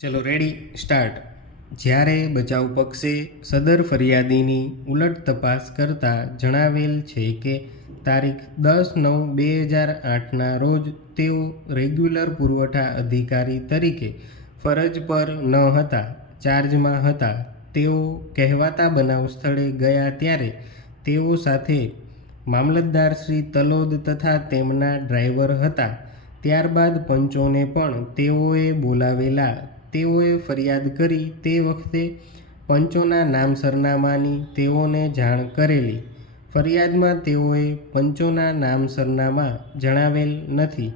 ચલો ready start. જ્યારે બચાવ પક્ષે સદર ફરિયાદીની ઉલટ તપાસ કરતાં જણાવેલ છે કે તારીખ 10/9/2008ના રોજ તેઓ રેગ્યુલર પુરવઠા અધિકારી તરીકે ફરજ પર ન હતા, ચાર્જમાં હતા. તેઓ કહેવાતા બનાવ સ્થળે ગયા ત્યારે તેઓ સાથે મામલતદાર શ્રી તલોદ તથા તેમના ડ્રાઈવર હતા. ત્યારબાદ પંચોને પણ તેઓએ બોલાવેલા. તેઓએ ફરિયાદ કરી તે વખતે પંચોના નામ સરનામાની તેઓને જાણ કરેલી. ફરિયાદમાં તેઓએ પંચોના નામ સરનામા જણાવેલ નથી.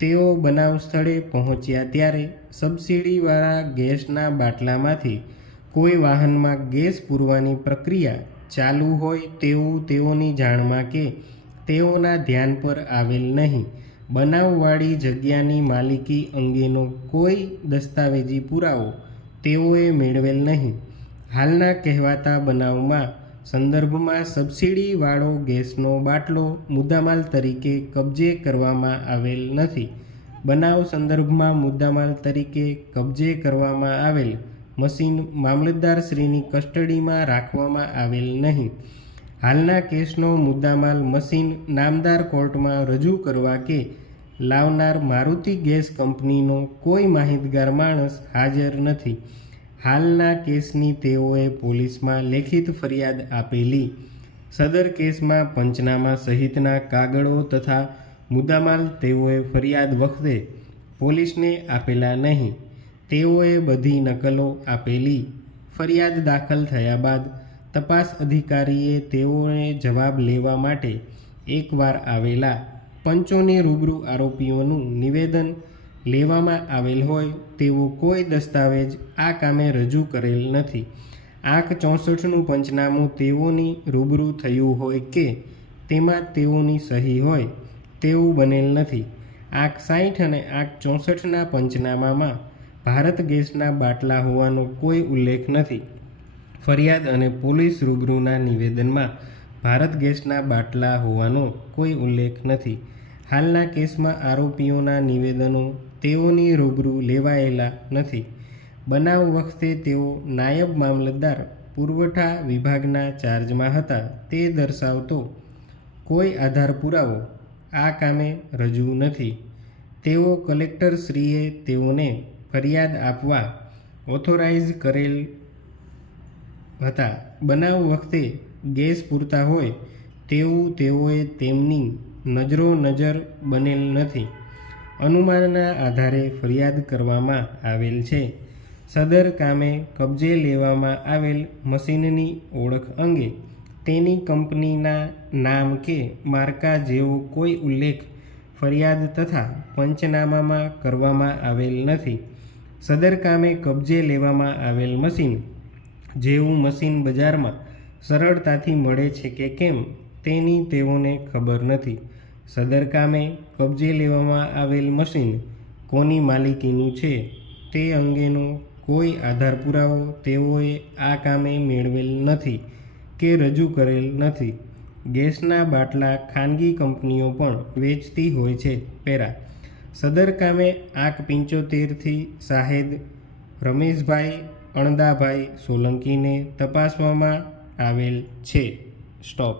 તેઓ બનાવ સ્થળે પહોંચ્યા ત્યારે સબસિડીવાળા ગેસના બાટલામાંથી કોઈ વાહનમાં ગેસ પૂરવાની પ્રક્રિયા ચાલુ હોય તેવું તેઓની જાણમાં કે તેઓના ધ્યાન પર આવેલ નહીં. બનાવવાળી જગ્યાની માલિકી અંગેનો કોઈ દસ્તાવેજી પુરાવો તેઓએ મેળવેલ નહીં. હાલના કહેવાતા બનાવમાં સંદર્ભમાં સબસિડીવાળો ગેસનો બાટલો મુદ્દામાલ તરીકે કબજે કરવામાં આવેલ નથી. બનાવ સંદર્ભમાં મુદ્દામાલ તરીકે કબજે કરવામાં આવેલ મશીન મામલતદારશ્રીની કસ્ટડીમાં રાખવામાં આવેલ નહીં. હાલના કેસનો મુદ્દામાલ મશીન નામદાર કોર્ટમાં રજૂ કરવા કે લાવનાર મારુતિ ગેસ કંપનીનો કોઈ માહિતગાર માણસ હાજર નથી. હાલના કેસની તેઓએ પોલીસમાં લેખિત ફરિયાદ આપેલી. સદર કેસમાં પંચનામા સહિતના કાગળો તથા મુદ્દામાલ તેઓએ ફરિયાદ વખતે પોલીસને આપેલા નહીં. તેઓએ બધી નકલો આપેલી. ફરિયાદ દાખલ થયા બાદ તપાસ અધિકારીએ તેઓને જવાબ લેવા માટે એકવાર આવેલા. પંચોની રૂબરૂ આરોપીઓનું નિવેદન લેવામાં આવેલ હોય તેવો કોઈ દસ્તાવેજ આ કામે રજૂ કરેલ નથી. આંક 64નું પંચનામું તેઓની રૂબરૂ થયું હોય કે તેમાં તેઓની સહી હોય તેવું બનેલ નથી. આંક 60 અને આંક 64ના પંચનામામાં ભારત ગેસના બાટલા હોવાનો કોઈ ઉલ્લેખ નથી. ફરિયાદ અને પોલીસ રૂબરૂના નિવેદનમાં ભારત ગેસના બાટલા હોવાનો કોઈ ઉલ્લેખ નથી. હાલના કેસમાં આરોપીઓના નિવેદનો તેઓની રૂબરૂ લેવાયેલા નથી. બનાવ વખતે તેઓ નાયબ મામલતદાર પુરવઠા વિભાગના ચાર્જમાં હતા તે દર્શાવતો કોઈ આધાર પુરાવો આ કામે રજૂ નથી. તેઓ કલેક્ટરશ્રીએ તેઓને ફરિયાદ આપવા ઓથોરાઇઝ કરેલ હતા. બનાવ વખતે ગેસ પૂરતા હોય તેવું તેઓએ તેમની નજર બનેલ નથી. અનુમાનના આધારે ફરિયાદ કરવામાં આવેલ છે. સદર કામે કબજે લેવામાં આવેલ મશીનની ઓળખ અંગે તેની કંપનીના નામ કે માર્કા જેવો કોઈ ઉલ્લેખ ફરિયાદ તથા પંચનામામાં કરવામાં આવેલ નથી. સદર કામે કબજે લેવામાં આવેલ મશીન જેવું મશીન બજારમાં સરળતાથી મળે છે કે કેમ તેની તેઓને ખબર નથી. સદર કામે કબજે લેવામાં આવેલ મશીન કોની માલિકીનું છે તે અંગેનો કોઈ આધાર પુરાવો તેઓએ આ કામે મેળવેલ નથી કે રજૂ કરેલ નથી. ગેસના બાટલા ખાનગી કંપનીઓ પણ વેચતી હોય છે. પેરા સદર કામે આંક 75થી શાહેદ રમેશભાઈ અણદાભાઈ સોલંકીને તપાસવામાં આવેલ છે. સ્ટોપ.